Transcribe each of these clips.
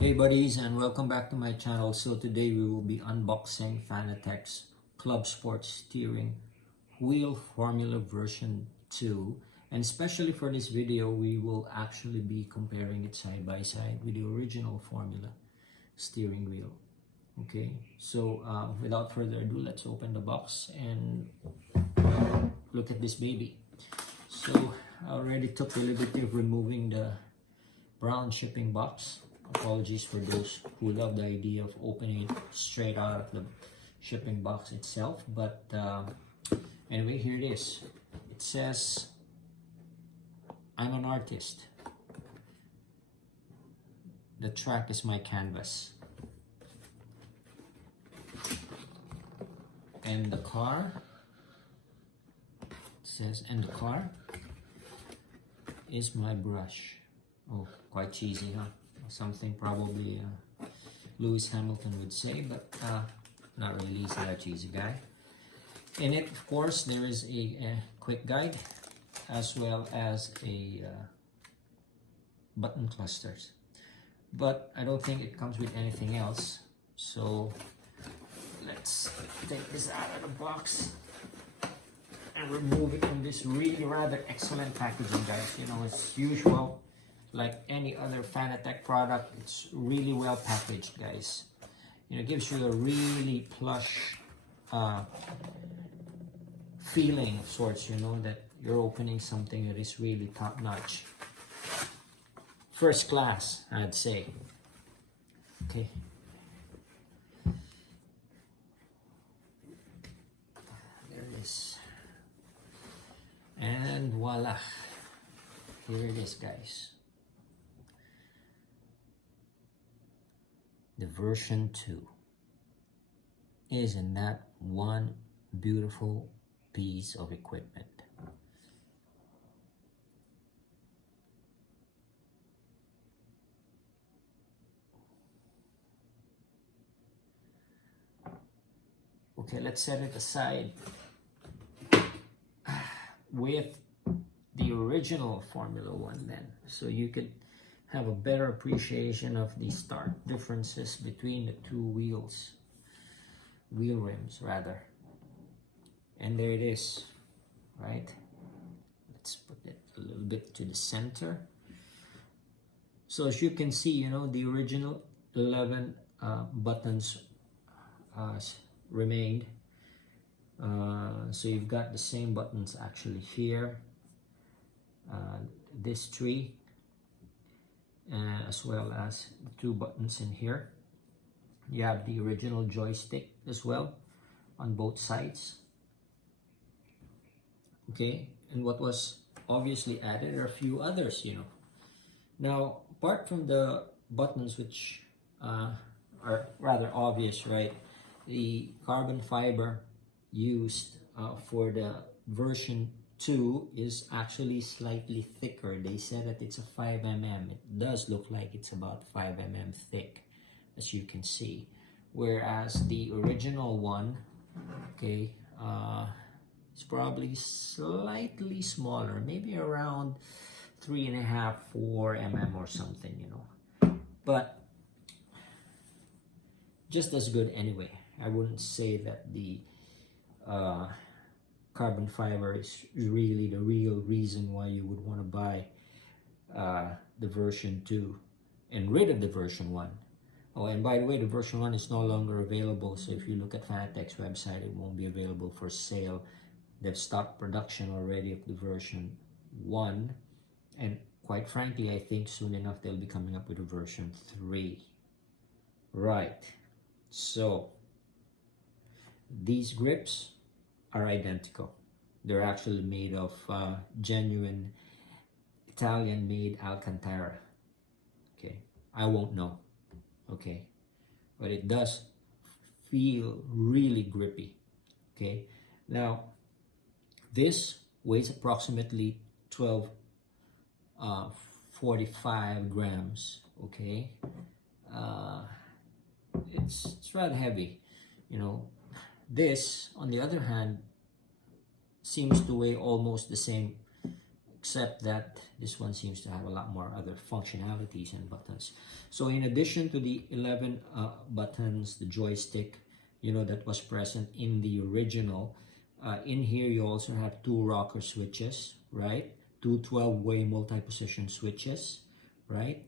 Hey buddies, and welcome back to my channel. So today we will be unboxing Fanatec's Club Sport Steering Wheel Formula version 2, and especially for this video we will actually be comparing it side by side with the original Formula steering wheel. Okay, so without further ado, let's open the box and look at this baby. So I already took the liberty of removing the brown shipping box. Apologies for those who love the idea of opening it straight out of the shipping box itself, but anyway, here it is. It says, "I'm an artist. The track is my canvas." And the car, it says, "And the car is my brush." Oh, quite cheesy, huh? Something probably Lewis Hamilton would say, but not really. He's not a cheesy guy. In it, of course, there is a quick guide as well as a button clusters, but I don't think it comes with anything else. So let's take this out of the box and remove it from this really rather excellent packaging, guys. You know, as usual, like any other Fanatec product, it's really well packaged, guys. You know, it gives you a really plush feeling of sorts, you know, that you're opening something that is really top-notch. First class, I'd say. Okay. There it is. And voila. Here it is, guys. The version 2. Isn't that one beautiful piece of equipment? Okay, let's set it aside with the original Formula 1 then, so you could have a better appreciation of the stark differences between the two wheel rims rather. And there it is, right? Let's put it a little bit to the center. So as you can see, you know, the original 11 buttons remained. So you've got the same buttons actually here, this tree, as well as the two buttons in here. You have the original joystick as well on both sides. Okay, and what was obviously added are a few others, you know. Now, apart from the buttons, which are rather obvious, right? The carbon fiber used for the version 2 is actually slightly thicker. They said that it's a 5 mm. It does look like it's about 5 mm thick, as you can see. Whereas the original one, okay, it's probably slightly smaller, maybe around 3.5, 4 mm or something, you know. But just as good anyway. I wouldn't say that the carbon fiber is really the real reason why you would want to buy the version 2 and rid of the version 1. Oh, and by the way, the version 1 is no longer available, so if you look at Fanatec's website, it won't be available for sale. They've stopped production already of the version 1, and quite frankly, I think soon enough they'll be coming up with a version 3. Right, so these grips are identical. They're actually made of genuine Italian-made Alcantara. Okay, I won't know. Okay, but it does feel really grippy. Okay, now this weighs approximately 1245 grams. Okay, it's rather heavy, you know. This, on the other hand, seems to weigh almost the same except that this one seems to have a lot more other functionalities and buttons. So in addition to the 11 buttons, the joystick, you know, that was present in the original, in here you also have 2 rocker switches, right? 2 12-way multi-position switches, right?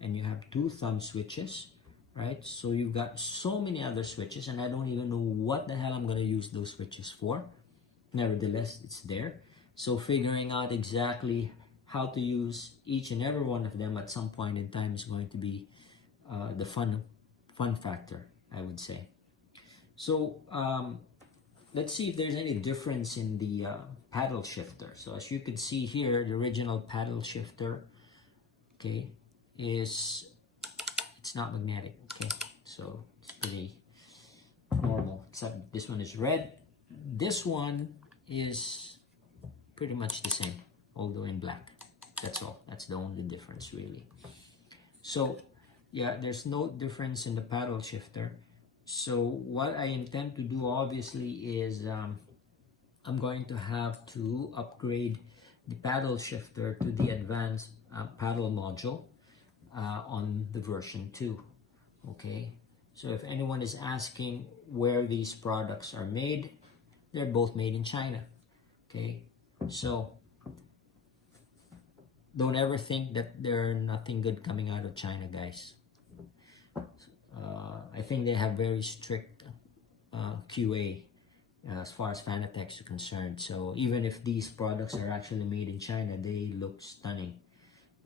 And you have 2 thumb switches, right? So you've got so many other switches, and I don't even know what the hell I'm going to use those switches for. Nevertheless, it's there. So figuring out exactly how to use each and every one of them at some point in time is going to be the fun factor, I would say. So let's see if there's any difference in the paddle shifter. So as you can see here, the original paddle shifter, okay, it's not magnetic, okay? So it's pretty normal, except this one is red. This one is pretty much the same, although in black. That's all. That's the only difference, really. So yeah, there's no difference in the paddle shifter. So what I intend to do, obviously, is I'm going to have to upgrade the paddle shifter to the advanced paddle module on the version 2. Okay, so if anyone is asking where these products are made, they're both made in China. Okay, so don't ever think that there's nothing good coming out of China, guys. I think they have very strict QA as far as Fanatec is concerned. So even if these products are actually made in China, they look stunning,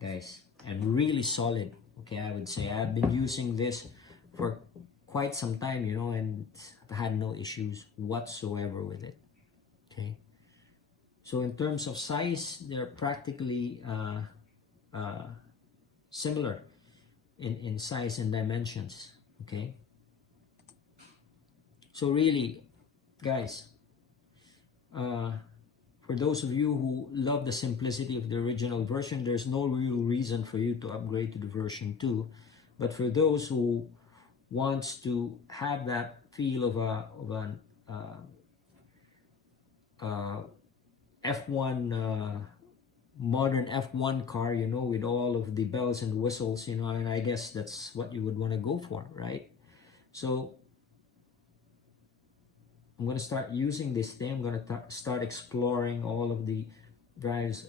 guys, and really solid. Okay, I would say I've been using this for quite some time, you know, and I've had no issues whatsoever with it. Okay, so in terms of size, they're practically similar in size and dimensions. Okay, so really, guys, for those of you who love the simplicity of the original version, there's no real reason for you to upgrade to the version 2. But for those who wants to have that feel of an F1 modern F1 car, you know, with all of the bells and whistles, you know, and I guess that's what you would want to go for, right? So I'm going to start using this thing. I'm going to start exploring all of the various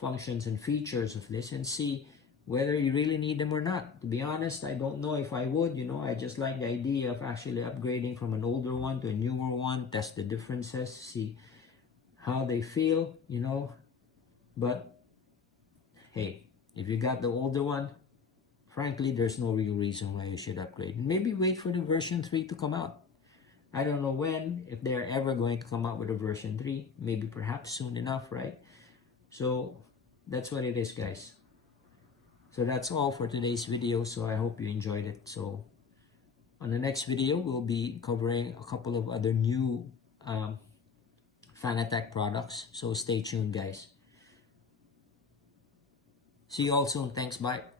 functions and features of this and see whether you really need them or not. To be honest, I don't know if I would, you know. I just like the idea of actually upgrading from an older one to a newer one, test the differences, see how they feel, you know. But hey, if you got the older one, frankly, there's no real reason why you should upgrade. Maybe wait for the version 3 to come out. I don't know when, if they're ever going to come out with a version 3. Maybe perhaps soon enough, right? So that's what it is, guys. So that's all for today's video. So I hope you enjoyed it. So on the next video, we'll be covering a couple of other new Fanatec products. So stay tuned, guys. See you all soon. Thanks. Bye.